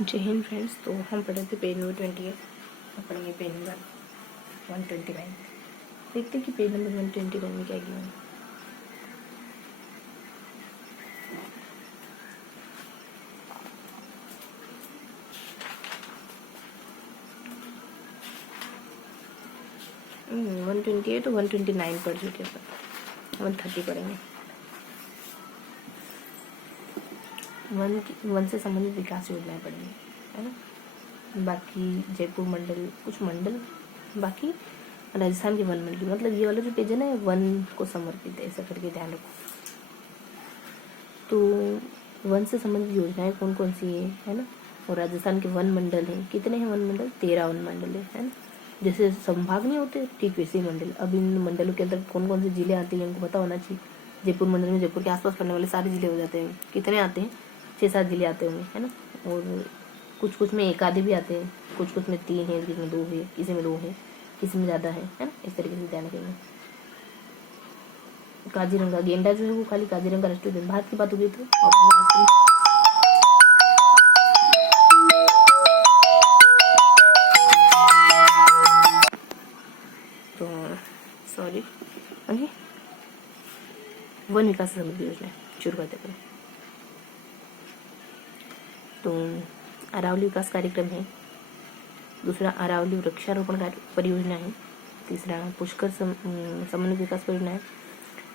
जय हिंद फ्रेंड्स। तो हम पढ़े थे पेज नंबर 28, अब पढ़ेंगे पेज नंबर 129। देखते हैं कि पेज नंबर 129 में क्या गिवन है। हम्म, 128 तो 129 पढ़ चुके हैं, 130 पढ़ेंगे। वन से संबंधित विकास योजनाएं पढ़ेंगे, है ना। बाकी जयपुर मंडल, कुछ मंडल, बाकी राजस्थान के वन मंडल, मतलब ये वाला जो पेज है ना, वन को समर्पित है, ऐसा करके ध्यान रखो। तो वन से संबंधित योजनाएं कौन कौन सी है ना। और राजस्थान के वन मंडल हैं, कितने हैं वन मंडल? 13 वन मंडल है ना। जैसे संभाग नहीं होते, ठीक वैसे ही मंडल। अब इन मंडलों के अंदर कौन कौन से जिले आते हैं हमको पता होना चाहिए। जयपुर मंडल में जयपुर के आसपास पड़ने वाले सारे जिले हो जाते हैं। कितने आते हैं? 6-7 जिले आते होंगे, है ना। और कुछ कुछ में एक आधे भी आते हैं, कुछ कुछ में 3 है, किसी में 2 है, किसी में 2 है, किसी में ज़्यादा है ना। इस तरीके से ध्यान रखेंगे। काजीरंगा गेंडा जो है वो खाली काजीरंगा राष्ट्रीय उद्यान, भारत की बात हो गई तो। तो सॉरी, ओके। वन विकास समृद्धि योजना शुरू करते हैं। तो अरावली विकास कार्यक्रम है, दूसरा अरावली वृक्षारोपण परियोजना है, तीसरा पुष्कर समन्वय विकास परियोजना है,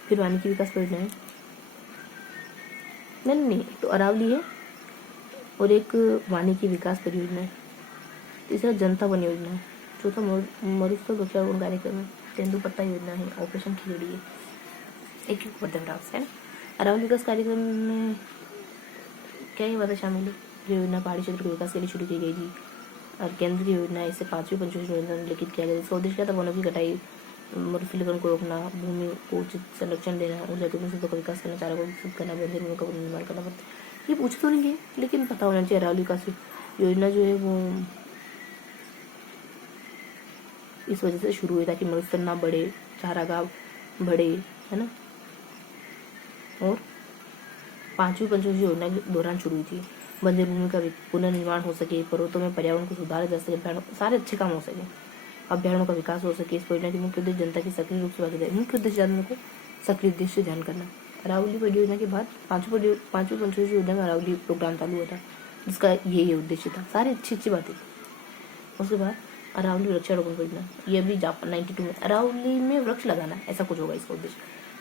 फिर वानिकी विकास परियोजना है। नहीं, तो अरावली है और एक वानिकी विकास परियोजना है, तीसरा जनता वन योजना है, चौथा मरुस्थल वृक्षारोपण कार्यक्रम है, तेंदुपत्ता योजना है, ऑपरेशन खिचड़ी है। एक पढ़ते है ना। अरावली विकास कार्यक्रम में क्या ये बातें शामिल है? जो योजना पहाड़ी क्षेत्र के विकास के लिए शुरू की गई थी और केंद्रीय योजना है, इसे 5वीं पंचवर्षीय योजना में लिखित किया गया। इसका उद्देश्य क्या था? वनों की कटाई, मरुस्थलीकरण को रोकना, भूमि को उचित संरक्षण देना, ऊर्जा के संसाधनों का विकास करना, चारा को विकसित करना, बंजर भूमि का निर्माण करना पड़ता है। ये पूछ तो नहीं है, लेकिन पता होना चाहिए। अरावली विकास योजना जो है वो इस वजह से शुरू हुई ताकि मरुस्थल ना बढ़े, चारागाह बढ़े, है ना। और 5वीं पंचवर्षीय योजना के दौरान शुरू हुई थी। बंजर भूमि का पुनर्निर्माण हो सके, पर्वतों में पर्यावरण को सुधारा जा सके, सारे अच्छे काम हो सके, अभ्यारण्यों का विकास हो सके। इस परियोजना की मुख्य उद्देश्य जनता की सक्रिय रूप से भागीदारी, मुख्य उद्देश्य जानने को सक्रिय उद्देश्य से ध्यान करना। अरावली परियोजना के बाद 5वीं पंचवर्षीय योजना में अरावली प्रोग्राम चालू हुआ था, जिसका ये उद्देश्य था। सारी अच्छी अच्छी बातें। उसके बाद अरावली वृक्षारोपण परियोजना, ये भी 92 में अरावली में वृक्ष लगाना, ऐसा कुछ होगा इसका उद्देश्य।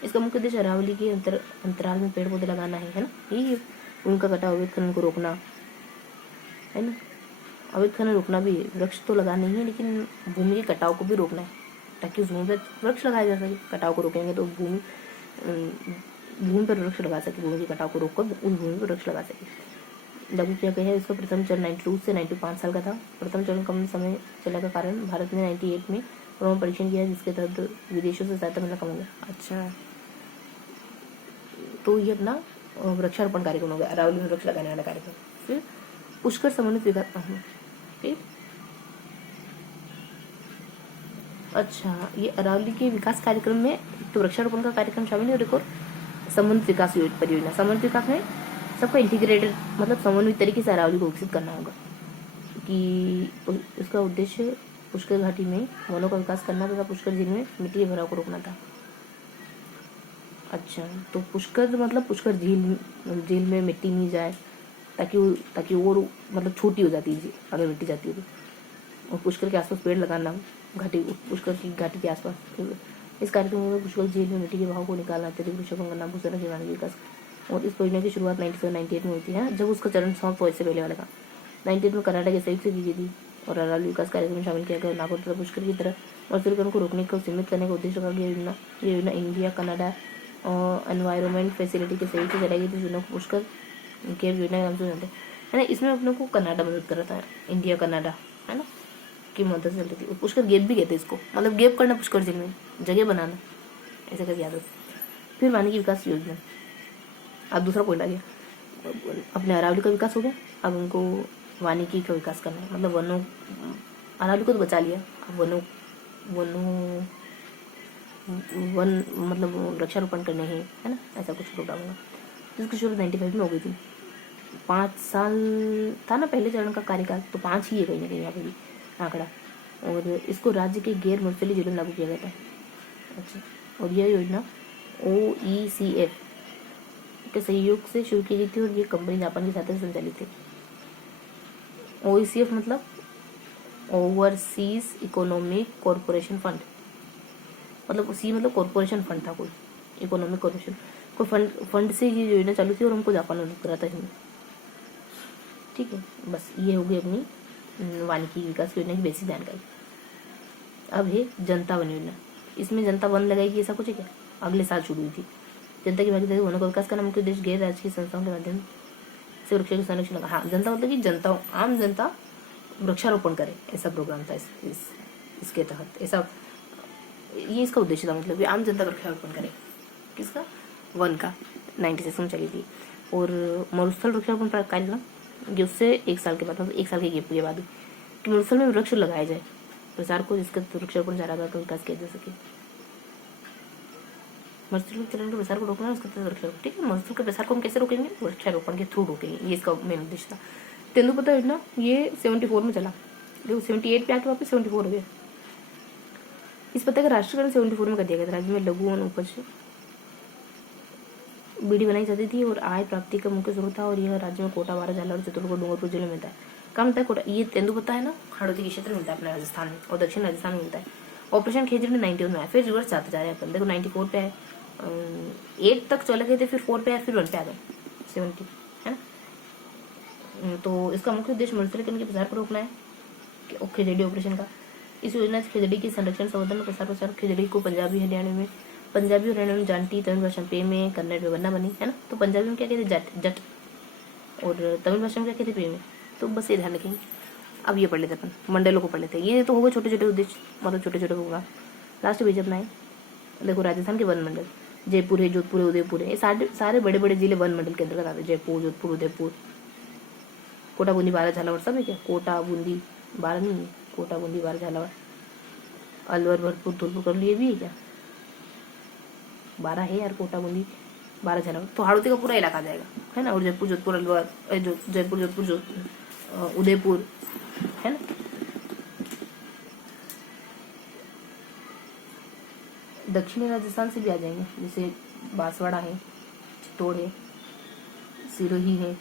इसका मुख्य उद्देश्य अरावली के अंतराल में पेड़ पौधे लगाना है ना। यही उनका कटाव, अवैध खनन को रोकना, है ना। अवैध खनन रोकना भी है, वृक्ष तो लगाने ही है, लेकिन भूमि के कटाव को भी रोकना है, ताकि उस भूमि पर वृक्ष लगाया जा सके। कटाव को रोकेंगे तो भूमि पर वृक्ष लगा सके, भूमि के कटाव को रोककर उस भूमि पर वृक्ष लगा सके। लागू किया गया है। इसका प्रथम चरण 92 से 95 साल का था। प्रथम चरण कम समय चलने का कारण भारत ने 98 में प्रमाण परीक्षण किया, जिसके तहत विदेशों से सहायता मिलना कम हो गया। अच्छा, तो ये अपना वृक्षारोपण कार्यक्रम हो गया, अरावली में वृक्ष लगाने वाला कार्यक्रम। फिर पुष्कर समन्वित विकास, फिर अच्छा, ये अरावली के विकास कार्यक्रम में तो वृक्षारोपण का कार्यक्रम शामिल है और एक और समन्वित विकास परियोजना। समन्वित विकास में सबका इंटीग्रेटेड, मतलब समन्वित तरीके से अरावली को विकसित करना होगा। कि इसका उद्देश्य पुष्कर घाटी में वनों का विकास करना तथा पुष्कर झील में मिट्टी के भराव को रोकना था। अच्छा, तो पुष्कर मतलब पुष्कर झील में मिट्टी नहीं जाए, ताकि वो मतलब छोटी हो जाती है अगर मिट्टी जाती है तो। और पुष्कर के आसपास पेड़ लगाना, पुष्कर की घाटी के आसपास। इस कार्यक्रम में पुष्कर झील में मिट्टी के भाव को निकालना, अत्यधिक वृक्षारोपण करना, भूसरण के विकास। और इस परियोजना की शुरुआत 97-98 में हुई थी, है, जब उसका चरण समाप्त हुआ इससे पहले वाले का 98 में कर्नाटक के सहयोग से की गई थी। और अरावली विकास कार्यक्रम में शामिल किया गया। नागौर तथा पुष्कर की तरह मरुस्थलीकरण को रोकने को सीमित करने का उद्देश्य रखा गया। ये योजना इंडिया कनाडा एनवायरमेंट फैसिलिटी के सहयोग से चलाई गई थी, जिन्होंने पुष्कर केव योजना के नाम से जानते हैं ना। इसमें अपने को कनाडा मदद कर रहा था, इंडिया कनाडा, है ना, की मदद से चलती थी। पुष्कर गेप भी कहते हैं इसको, मतलब गेप करना पुष्कर झील में, जगह बनाना, ऐसा करके याद हो। फिर वानिकी विकास योजना, अब दूसरा पॉइंट आ गया। अपने अरावली का विकास हो गया, अब उनको वानिकी का विकास करना है, मतलब वनों, अरावली को तो बचा लिया, अब वन मतलब वृक्षारोपण करने हैं, है ना, ऐसा कुछ प्रोग्राम होगा, जिसकी शुरुआत 95 में हो गई थी। 5 साल था ना पहले चरण का कार्यकाल, तो 5 ही है कहीं ना कहीं यहाँ पे भी आंकड़ा। और इसको राज्य के गैर मफसली जिलों में लागू किया गया था। अच्छा, और यह योजना OECF के सहयोग से शुरू की गई थी, और ये कंपनी जापान की सहायता से संचालित थी। OECF मतलब ओवरसीज इकोनॉमिक कॉरपोरेशन फंड, मतलब सी मतलब कॉरपोरेशन फंड था, कोई इकोनॉमिक कॉरपोरेशन कोई फंड से ये योजना चालू थी, और हमको जापान में मदद करा था इसमें। ठीक है, बस ये होगी अपनी वानिकी विकास योजना की बेसिक जानकारी। अब है जनता वन योजना। इसमें जनता वन लगाएगी ऐसा कुछ है क्या? अगले साल शुरू हुई थी। जनता की भागीदारी वनों का विकास करना मुख्य उद्देश्य गैर राजकीय संस्थाओं के माध्यम से वृक्षों के संरक्षण का। हाँ, जनता मतलब कि जनता, आम जनता वृक्षारोपण करे, ऐसा प्रोग्राम था इसके तहत। ऐसा ये इसका उद्देश्य था, मतलब कि आम जनता वृक्षारोपण करे। किसका? वन का। 96 में चली थी। और मरुस्थल वृक्षारोपण कार्यक्रम, जो उससे 1 साल के बाद, मतलब 1 साल के गैप के बाद, कि मरुस्थल में वृक्ष लगाए जाए, प्रसार को जिसका वृक्षारोपण चारागाह का विकास किया जा सके। मरुस्थल के चलन के प्रसार को रोकना, उसका वृक्षारोपण। ठीक है, मरुस्थल के प्रसार को हम कैसे रोकेंगे? वृक्षारोपण के थ्रू रोकेंगे, ये इसका मेन उद्देश्य था। तेंदुपत्ता योजना ये 74 में चला, जो 78 पे आके वापस 74 हो गया। इस पत्ते का राष्ट्रीयकरण 74 में कर दिया गया था। राज्य में लघु वन उपज बीडी बनाई जाती थी और आय प्राप्ति का मुख्य स्रोत था, और यह राज्य में कोटा, बारह, झाला और चित्तौड़गढ़, डूंगरपुर जिले में मिलता है। कहाँ मिलता है? कोटा। ये तेंदुपत्ता है ना, हाड़ौती के क्षेत्र में मिलता है अपने राजस्थान में, और दक्षिण राजस्थान में मिलता है। ऑपरेशन खेजड़ी 91 में आया, फिर रिवर्स जाते जा रहे हैं अपन। देखो 94 पे आए, 8 तक चले गए थे, फिर 4 पे आए, फिर 1 पे आ गए, 70 है ना। तो इसका मुख्य उद्देश्य मरुस्थलीकरण के प्रसार को रोकना है, खेजड़ी ऑपरेशन का। इस योजना से खेजड़ी के संरक्षण, संवर्धन और प्रसार खेजड़ी को पंजाबी और हरियाणा में जानटी, तमिल भाषा में पे में, कन्नड़ में वन्ना बनी, है ना। तो पंजाबी में क्या कहते हैं? जट, और तमिल भाषा में क्या कहते हैं? पे में। तो बस ये ध्यान रखेंगे। अब ये पढ़ लेते अपन, मंडलों को पढ़ लेते हैं। ये तो होगा छोटे छोटे उद्देश्य, मतलब छोटे छोटे होगा। लास्ट पेज अपना है, देखो राजस्थान के वन मंडल, जयपुर है, जोधपुर है, उदयपुर है, ये सारे बड़े बड़े जिले वन मंडल के अंतर्गत आते हैं। जयपुर, जोधपुर, उदयपुर, कोटा, बूंदी, बारह, झालावाड़ सब है क्या? कोटा, बूंदी, बारह नहीं है, कोटा, बूंदी, बारह, झालावाड़, अलवर, भरतपुर, धौलपुर कर लिए भी है क्या? 12 है यार, कोटा, बूंदी, 12, झालावाड़। तो हाड़ौती का पूरा इलाका आ जाएगा, है ना। और जयपुर, जोधपुर, अलवर, जयपुर, जोधपुर, उदयपुर, है ना। दक्षिणी राजस्थान से भी आ जाएंगे, जैसे बांसवाड़ा है, चित्तौड़ है, सिरोही है,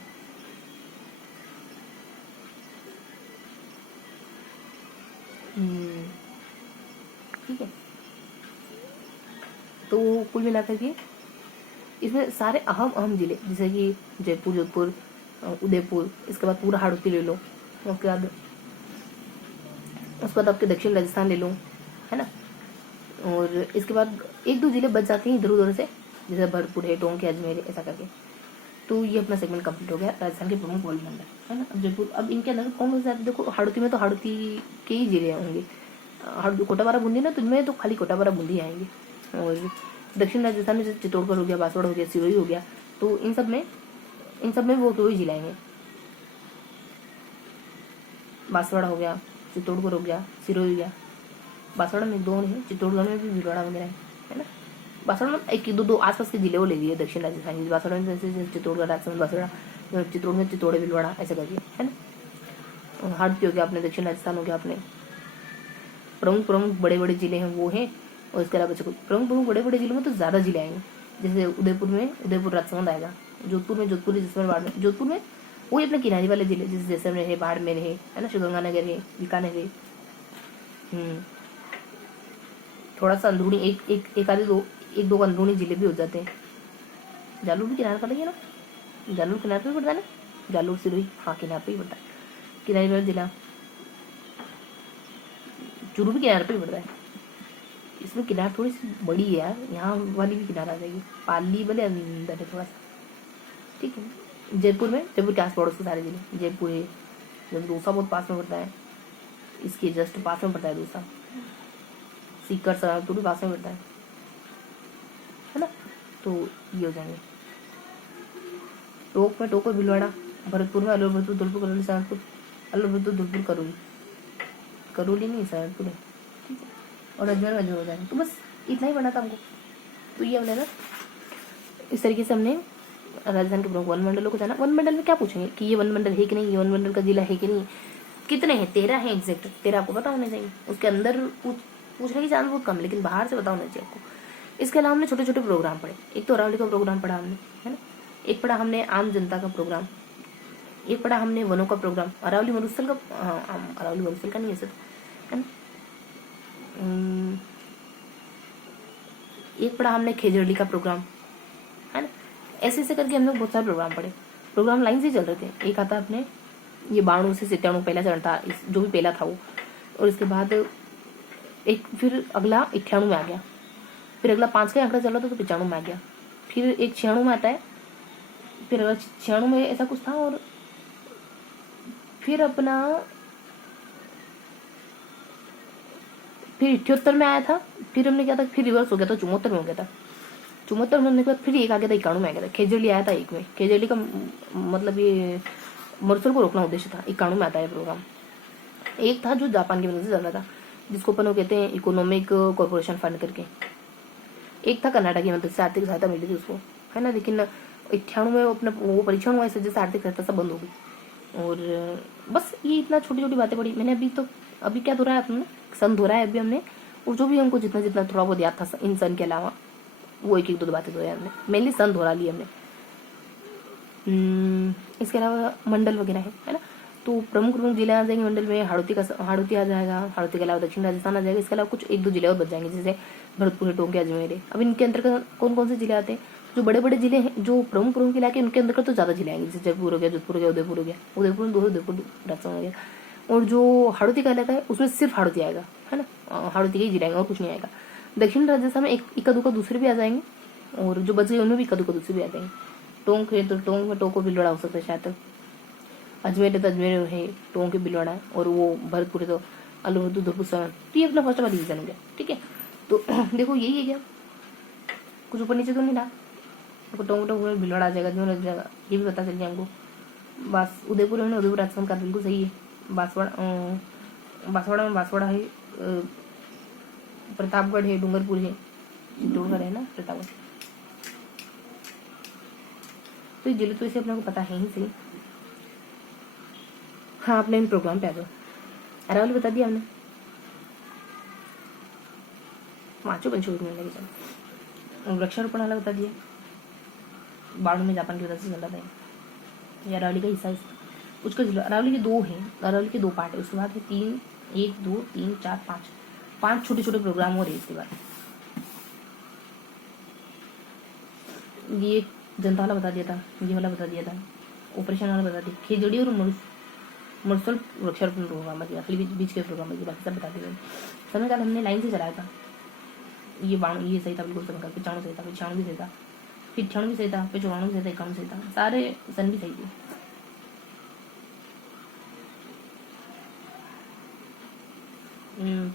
ठीक है। तो कुल मिलाकर के इसमें सारे अहम जिले, जैसे कि जयपुर, जोधपुर, उदयपुर, इसके बाद पूरा हाड़ौती ले लो, उसके बाद आपके दक्षिण राजस्थान ले लो, है ना। और इसके बाद 1-2 जिले बच जाते हैं इधर उधर से, जैसे भरतपुर है, टोंक है, अजमेर है, ऐसा करके। तो ये अपना सेगमेंट कंप्लीट हो गया राजस्थान के प्रमुख वन मंडल, है ना। अब जयपुर, अब इनके अंदर कौन से आते? देखो हाड़ौती में तो हाड़ौती के ही जिले होंगे, कोटा, बारह, बूंदी ना, तो इनमें तो खाली कोटा, बारह, बूंदी आएंगे। और दक्षिण राजस्थान में जैसे चित्तौड़गढ़ हो गया, बांसवाड़ा हो गया, सिरोही हो गया, तो इन सब में वो ही जिला आएंगे। बांसवाड़ा हो गया, चित्तौड़गढ़ हो गया, सिरोही हो गया। बांसवाड़ा में 2 नहीं, चित्तौड़गढ़ में भी भीलवाड़ा वगैरह है ना। बांसवाड़ा में 1-2 आसपास के जिले वो ले लिए दक्षिण राजस्थान की। बांसवाड़ा में जैसे चित्तौड़गढ़, राजस्थान, बांसवाड़ा, चित्तौड़ में चित्तौड़, भीलवाड़ा, ऐसे करके, है ना। हाड़ौती हो गया अपने, दक्षिण राजस्थान हो गया अपने। प्रमुख बड़े बड़े जिले हैं वो हैं, और इसके अलावा प्रमुख बड़े बड़े जिलों में तो ज़्यादा जिले आएंगे। जैसे उदयपुर में उदयपुर, राजसमंद आएगा। जोधपुर में जोधपुर, जैसलमेर, बाड़मेर। जोधपुर में वही अपने किनारे वाले जिले, जैसे जैसलमेर है, बाड़मेर है ना, श्रीगंगानगर है, बीकानेर है। थोड़ा सा अंदरूनी एक आधे 1-2 अंदरूनी जिले भी हो जाते हैं। जालौर भी किनारे पड़ेगा ना, जालौर किनारे पे भी पड़ता है ना, जालौर, सिरोही, हाँ किनारे पे ही पड़ता है, किनारे वाला जिला। चूरू भी किनारे पे ही पड़ता है। इसमें किनार थोड़ी सी बड़ी है यार, यहाँ वाली भी किनारा आ जाएगी, पाली वाले अंदर है थोड़ा सा, ठीक है। जयपुर के आस पड़ोस के सारे जिले, जयपुर है, जब दौसा बहुत पास में पड़ता है, इसके जस्ट पास में पड़ता है दौसा। सीकर, सहारनपुर भी पास में पड़ता है ना। तो ये हो जाएंगे। टोंक में टोंक और भीलवाड़ा, भरतपुर में अलवर, भरतपुर, धौलपुर, करौली, सहारनपुर, अलवर, भरतपुर, धौलपुर, करौली नहीं, सहारनपुर है, ठीक है। और अजमेर में हो जाएगा। तो बस इतना ही बना था हमको। तो ये हमने ना इस तरीके से हमने राजस्थान के प्रमुख वन मंडलों को जाना। वन मंडल में क्या पूछेंगे कि ये वन मंडल है कि नहीं, ये वन मंडल का जिला है कि नहीं, कितने हैं, 13 हैं एग्जैक्ट, 13 आपको पता होने चाहिए। उसके अंदर पूछने की चांस बहुत कम है, लेकिन बाहर से पता होना चाहिए आपको। इसके अलावा हमने छोटे छोटे प्रोग्राम पढ़े। एक तो अरावली का प्रोग्राम पढ़ा हमने, है ना। एक पढ़ा हमने आम जनता का प्रोग्राम, एक पढ़ा हमने वनों का प्रोग्राम, अरावली मरुस्थल का, हाँ अरावली मरुस्थल का नहीं ऐसे तो, है ना। एक पढ़ा हमने खेजड़ली का प्रोग्राम, है ना। ऐसे ऐसे करके हम लोग बहुत सारे प्रोग्राम पढ़े। प्रोग्राम लाइन से चल रहे थे। एक आता अपने ये 92 से 97 पहला चरण था, जो भी पहला था वो, और इसके बाद एक फिर अगला 98 में आ गया, फिर अगला 5 का आंकड़ा चल रहा था तो 95 में आ गया, फिर एक 96 में आता है, फिर अगला 96 में ऐसा कुछ था, और फिर अपना फिर 78 में आया था। फिर हमने क्या था, फिर रिवर्स हो गया था, 74 में हो गया था। 74 में होने के बाद फिर एक आ गया था, 91 में आ गया था। खेजड़ली आया था एक में। खेजड़ली का मतलब ये मरुस्थल को रोकना उद्देश्य था। 91 में आता है प्रोग्राम। एक था जो जापान की मदद से चल रहा था, जिसको अपन वो कहते हैं इकोनॉमिक कॉर्पोरेशन फंड करके। एक था कर्नाटक की मदद से आर्थिक सहायता मिली थी उसको, है ना। लेकिन 98 में अपना वो परीक्षण हुआ, इस वजह से आर्थिक सहायता सब बंद हो गई। और बस ये इतना छोटी छोटी बातें पढ़ी मैंने। अभी क्या धोरा है आपने, सन धोरा है अभी हमने, और जो भी हमको जितना जितना थोड़ा बहुत याद था इन सन के अलावा, वो एक एक दो बातें धोया हमने। मेनली सन धोरा ली हमने। इसके अलावा मंडल वगैरह है ना। तो प्रमुख प्रमुख जिले आ जाएंगे मंडल में। हाड़ौती आ जाएगा, हाड़ौती के अलावा दक्षिण राजस्थान आ जाएगा। इसके अलावा कुछ एक दो जिले और बच जाएंगे, जैसे भरतपुर, टोंक, अजमेर है। अब इनके अंतर्गत कौन कौन से जिले आते हैं, जो बड़े बड़े जिले हैं, जो प्रमुख प्रमुख इलाके, उनके अंतर्गत तो ज्यादा जिले आएंगे, जैसे जयपुर हो गया, जोधपुर हो गया, उदयपुर हो गया, उदयपुर राजस्थान हो गया। और जो हाड़ौती का इलाका है उसमें सिर्फ हाड़ौती आएगा, है ना। हाड़ौती के ही जिले आएंगे और कुछ नहीं आएगा। दक्षिण राजस्थान में एक इक्का दुक्का दूसरे भी आ जाएंगे, और जो बच गए उनमें भी इक्का दुक्का दूसरे भी आ जाएंगे। टोंक है तो टोंक में टोंक को बिलवाड़ा हो सकता है शायद तक। अजमेर है तो अजमेर है, टोंक के बिलवाड़ा है, और वो भरतपुर है तो अलीपुर, धुरपुर। तो ये अपना फर्स्ट वाला डिवीजन हो गया, ठीक है। तो देखो यही है क्या, कुछ ऊपर नीचे तो नहीं रहा। देखो टोंक में बिलवाड़ा आ जाएगा, अजमेर आ जाएगा, ये भी पता चल गया हमको। बस उदयपुर में उदयपुर राजस्थान का बिल्कुल सही है। बांसवाड़ा में बांसवाड़ा है, प्रतापगढ़ है, डूंगरपुर है, चित्तौड़गढ़ है ना, प्रतापगढ़। तो ये जिले तो इसे अपने को पता है ही सही। हाँ, आपने इन प्रोग्राम पे आ जाओ। अरावली बता दिया हमने, पांचों पंचों लगे चलो। वृक्षारोपण वाला बता दिया, 92 में जापान की वजह से चला था ये अरावली का हिस्सा। उसका जिला अरावली के दो हैं, अरावली के दो पार्ट है। उसके बाद है 3, 1, 2, 3, 4, 5 छोटे छोटे प्रोग्राम हो रहे। इसके बाद ये जनता वाला बता दिया था, ये वाला बता दिया था, ऑपरेशन वाला बता दिया, खेजड़ी और मरुस्थल वृक्षारोपण प्रोग्राम बता दिया, खाली बीच के प्रोग्राम बता दिया, बाकी सब बता दिया। समय काल हमने लाइन से चलाया था। ये सही था बिल्कुल, समय काल 95 सही था, 95 भी सही था, फिर 96 भी सही था, फिर 94 भी सही था, 51 सही था, सारे सन भी सही थे।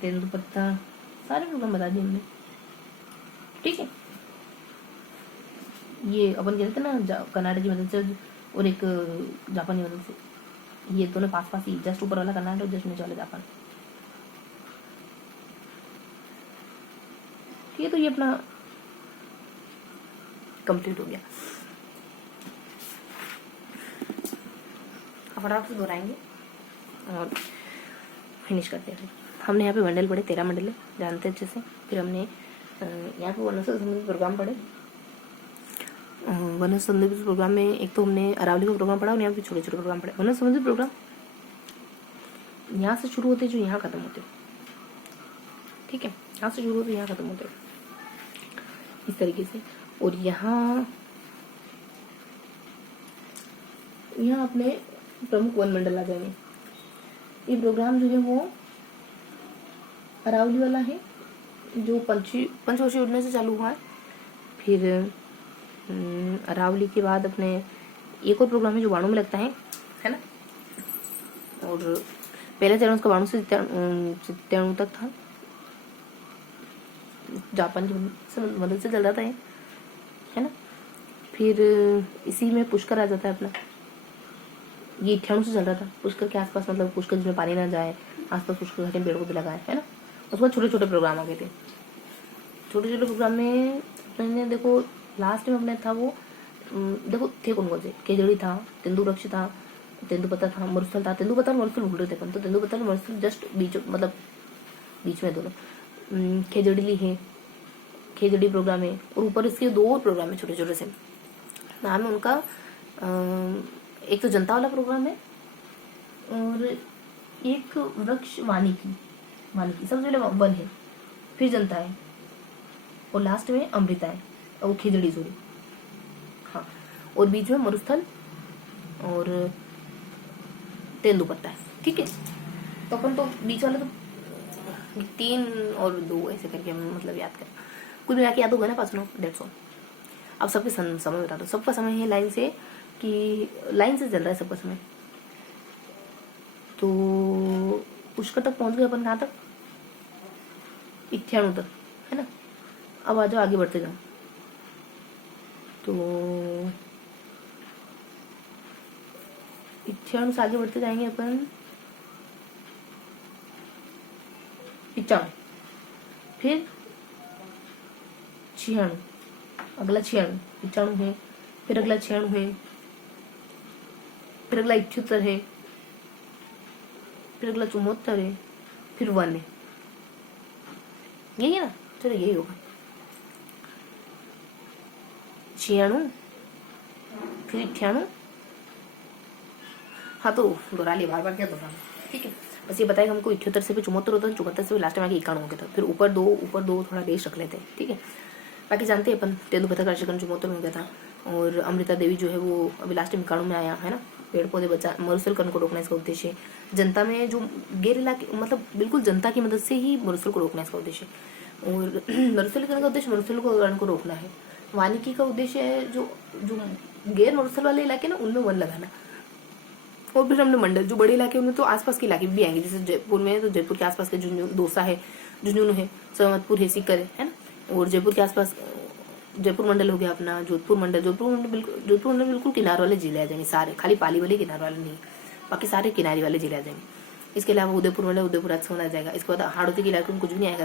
तेंदुपत्ता सारे प्रोग्राम बता दिए हमने, ठीक है। ये अपन कहते थे ना, कर्नाटक की मदद से और एक जापान की मदद से, ये दोनों पास पास ही, जस्ट ऊपर वाला कर्नाटक और जस्ट नीचे वाला जापान। ठीक है, तो ये अपना कंप्लीट हो गया। फटाफट से दोहराएंगे और फिनिश करते हैं। हमने यहाँ पे मंडल पढ़े, 13 मंडल है, जानते हैं अच्छे से। फिर हमने यहाँ पे वनस्पति संबंधित प्रोग्राम पढ़े। वनस्पति संबंधित प्रोग्राम में एक तो हमने अरावली का प्रोग्राम पढ़ा और यहाँ पे छोटे छोटे प्रोग्राम पढ़े। वनस्पति संबंधित प्रोग्राम यहाँ से शुरू होते जो यहाँ खत्म होते, ठीक है, यहाँ से शुरू होते यहाँ खत्म होते, इस तरीके से। और यहाँ अपने प्रमुख वन मंडल आ जाएंगे। ये प्रोग्राम जो है वो अरावली वाला है, जो पंचवर्षीय योजना से चालू हुआ है। फिर अरावली के बाद अपने एक और प्रोग्राम है जो 92 में लगता है ना। और पहला चरण उसका 92 से 97 तक था, जापान की मदद से चल जाता है ना। फिर इसी में पुष्कर आ जाता है अपना, ये 98 से चल रहा था। पुष्कर के आसपास, मतलब पुष्कर जिसमें पानी ना जाए, आसपास पुष्कर घाटी में पेड़ पौधे लगाए, है ना। उसके बाद छोटे छोटे प्रोग्राम आ गए थे। छोटे छोटे प्रोग्राम में मैंने देखो लास्ट में अपने था वो देखो थे कौन कौन से, खेजड़ी था, तेंदुवृक्ष था, तेंदुपत्ता था, मरुस्थल था। तेंदुपत्ता और मरुस्थल भूल रहे थे अपन, तो तेंदुपत्ता और मरुस्थल जस्ट बीच, मतलब बीच में दोनों। खेजड़ी है, खेजड़ी प्रोग्राम है, और ऊपर इसके दो और प्रोग्राम है छोटे छोटे से। नाम है उनका, एक तो जनता वाला प्रोग्राम है, और एक वृक्ष वानिकी, वानिकी सबसे पहले वन है, फिर जनता है, और लास्ट में अमृता है, और खेजड़ी जोड़ी। हाँ, और बीच में मरुस्थल और तेंदुपत्ता है। ठीक है, तो अपन तो बीच वाले तो 3 और 2 ऐसे करके हम मतलब याद करें, कुल मिला के याद होगा ना 5 9, दैट्स ऑल। अब सबके समय बता दो। सबका समय है लाइन से, कि लाइन से चल रहा है सबका समय। तो पुष्कर तक पहुंच गए अपन, कहाँ तक, 91 तक, है ना। अब आ जाओ, आगे बढ़ते जाओ। तो 91 से आगे बढ़ते जाएंगे अपन 95, फिर 96, अगला 96, 95 है, फिर अगला 96 है, फिर अगला 78 है, फिर अगला 74 है, फिर 1 है। यही है ना, चलो यही होगा। 96, फिर 98। हाँ, तो दोहरा लिया, बार बार क्या दोहराना। ठीक है, बस ये बताएगा हमको 78 से फिर 74 होता है, 74 से लास्ट में आके 91 हो गया था, फिर ऊपर दो थोड़ा रेस रख लेते हैं। ठीक है, बाकी जानते हैं अपन, तेंदुपत्ता का शिकन 74 में हो गया था, और अमृता देवी जो है वो अभी लास्ट में 91 में आया, है ना। पेड़ पौधे बचा, मरुस्थलकरण को रोकना इसका उद्देश्य। जनता में जो गैर इलाके, मतलब बिल्कुल जनता की मदद से ही मरुस्थल को रोकना इसका उद्देश्य, और मरुस्थलीकरण का उद्देश्य मरुस्थलीकरण को रोकना है। वानिकी का उद्देश्य है जो जो गैर मरुस्थल वाले इलाके ना, उनमें वन लगाना। और फिर हमने मंडल, जो बड़े इलाके उनमें तो आसपास के इलाके भी आएंगे, जैसे जयपुर में है तो जयपुर के आसपास के झुंझुनू, दौसा है, झुंझुनू है, सहमतपुर है, सीकर है ना। और जयपुर के आसपास जयपुर मंडल हो गया अपना, जोधपुर मंडल। जोधपुर मंडल बिल्कुल किनार वाले जिले आ जाएंगे सारे, खाली पाली वाले किनार वाले नहीं, बाकी सारे किनारे वाले जिले आ जाएंगे। इसके अलावा उदयपुर मंडल, उदयपुर राजस्थान आ जाएगा। इसके बाद हाड़ौती के इलाके में कुछ भी नहीं आएगा,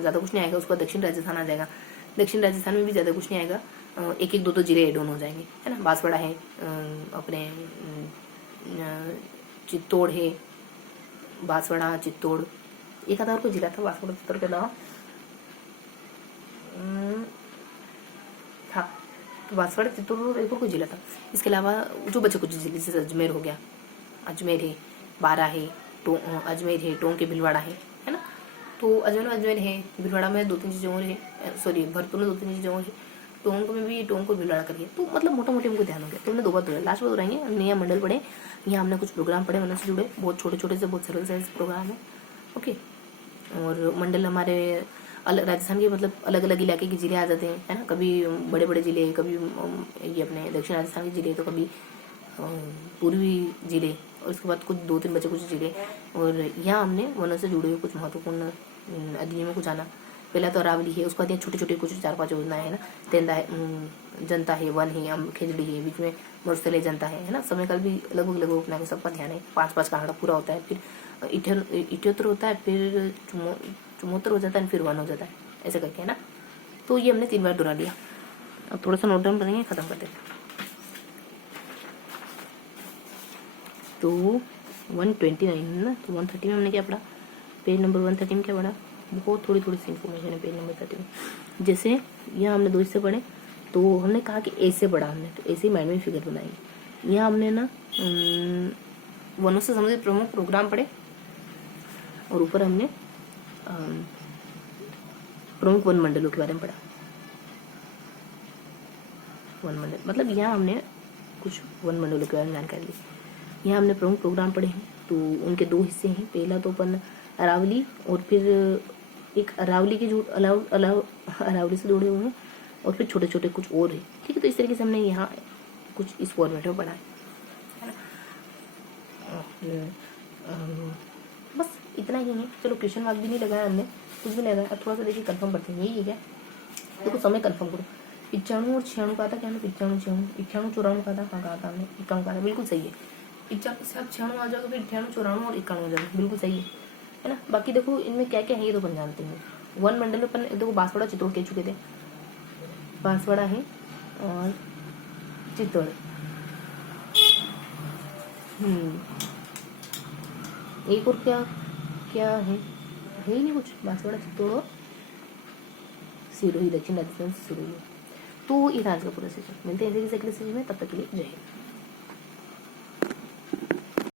ज़्यादा कुछ नहीं आएगा। उसके बाद दक्षिण राजस्थान आ जाएगा, दक्षिण राजस्थान में भी ज़्यादा कुछ नहीं आएगा, एक एक दो जिले एड ऑन हो जाएंगे, है ना। बांसवाड़ा है, अपने चित्तौड़ है, बांसवाड़ा, चित्तौड़, एक आधा और कोई जिला था बांसवाड़ा चित्तौड़ के अलावा, हाँ, तो बांसवाड़ा चित्तौड़ और एक और कोई जिला था। इसके अलावा जो बचे कुछ जिले, जैसे अजमेर हो गया, अजमेर है, बारा है, अजमेर है, टोंक के भिलवाड़ा है ना। तो अजमेर है, भिलवाड़ा में 2-3 चीज़ें और है, सॉरी भरतपुर में 2-3 चीज़ें और है, टोंक में भी, टोंक को भिलवाड़ा करिए। तो मतलब मोटा मोटी हमको ध्यान हो गया। तो हमने 2 बार दोहराया, लास्ट बार दोहराएंगे। हमने यहाँ मंडल पढ़े, यहाँ हमने कुछ प्रोग्राम पढ़े, मन से जुड़े, बहुत छोटे छोटे से बहुत सरल साइज प्रोग्राम है। ओके, और मंडल हमारे अलग, राजस्थान के मतलब अलग अलग इलाके के जिले आ जाते हैं, है ना। कभी बड़े बड़े जिले, कभी ये अपने दक्षिण राजस्थान के जिले, तो कभी पूर्वी जिले, और उसके बाद कुछ 2-3 बचे कुछ जिले। और यहाँ हमने वनों से जुड़े हुए कुछ महत्वपूर्ण अधिनियमों को जाना। पहला तो अरावली है, उसके बाद यहाँ छोटे छोटे कुछ 4-5 योजनाएं है ना। तेंदा है, जनता है, वन है, खेजड़ी है, बीच में मरुस्थल है, जनता है ना। समय काल भी लगभग अपना को सबका ध्यान है। 5-5 का आंकड़ा पूरा होता है, फिर 78 होता है, फिर 74 हो जाता है, फिर 1 हो जाता है, ऐसे करके, है ना। तो ये हमने 3 बार दोहरा लिया। अब थोड़ा सा नोट डाउन करेंगे, खत्म करते हैं। तो 129 है ना, तो 130 में हमने क्या पढ़ा, पेज नंबर 130 में क्या पढ़ा, बहुत थोड़ी थोड़ी सी इन्फॉर्मेशन है पेज नंबर 30 में। जैसे यहाँ हमने 2 हिस्से पढ़े, तो हमने कहा कि ऐसे पढ़ा हमने, तो ऐसे ही माइंड में फिगर बनाएंगे। यहाँ हमने ना वनों से संबंधित प्रमुख प्रोग्राम पढ़े, और ऊपर हमने प्रमुख वन मंडलों के बारे में पढ़ा। वन मंडल मतलब यहाँ हमने कुछ वन मंडलों के बारे में जानकारी ली। यहाँ हमने प्रमुख प्रोग्राम पढ़े हैं, तो उनके 2 हिस्से हैं। पहला तो अपन अरावली, और फिर एक अरावली के जो अरावली से जुड़े हुए हैं, और फिर छोटे छोटे कुछ और है। ठीक है, तो इस तरीके से हमने यहाँ कुछ इस फॉर्मेट में पढ़ा है ना। बस इतना ही है। चलो, क्वेश्चन मार्क भी नहीं लगाया हमने, कुछ भी नहीं लगाया। अब थोड़ा सा देखिए, कंफर्म करते हैं। यही है क्या, देखो समय कंफर्म करो। 95 और 96 कहा था क्या, 95, 96, 94 कहा था, हाँ कहा था हमने, 91 कहा था, बिल्कुल सही है। 95 से आप 96 आ जाओगे, फिर 98, 94 और 91 हो जाएगा, बिल्कुल सही है ना। बाकी देखो इनमें क्या क्या है ये तो अपन जानते हैं। वन मंडल में अपन देखो बांसवाड़ा चित्तौड़ कह चुके थे, बांसवाड़ा है, और चित्तौड़। एक और क्या क्या है ही नहीं कुछ। बांसवाड़ा, चित्तौड़ और सिरोही, दक्षिण राजस्थान से सिरोही। तो ये था आज का पूरा सेशन। मिलते हैं ऐसे किसी अगले सेशन में, तब तक के लिए जय हिंद।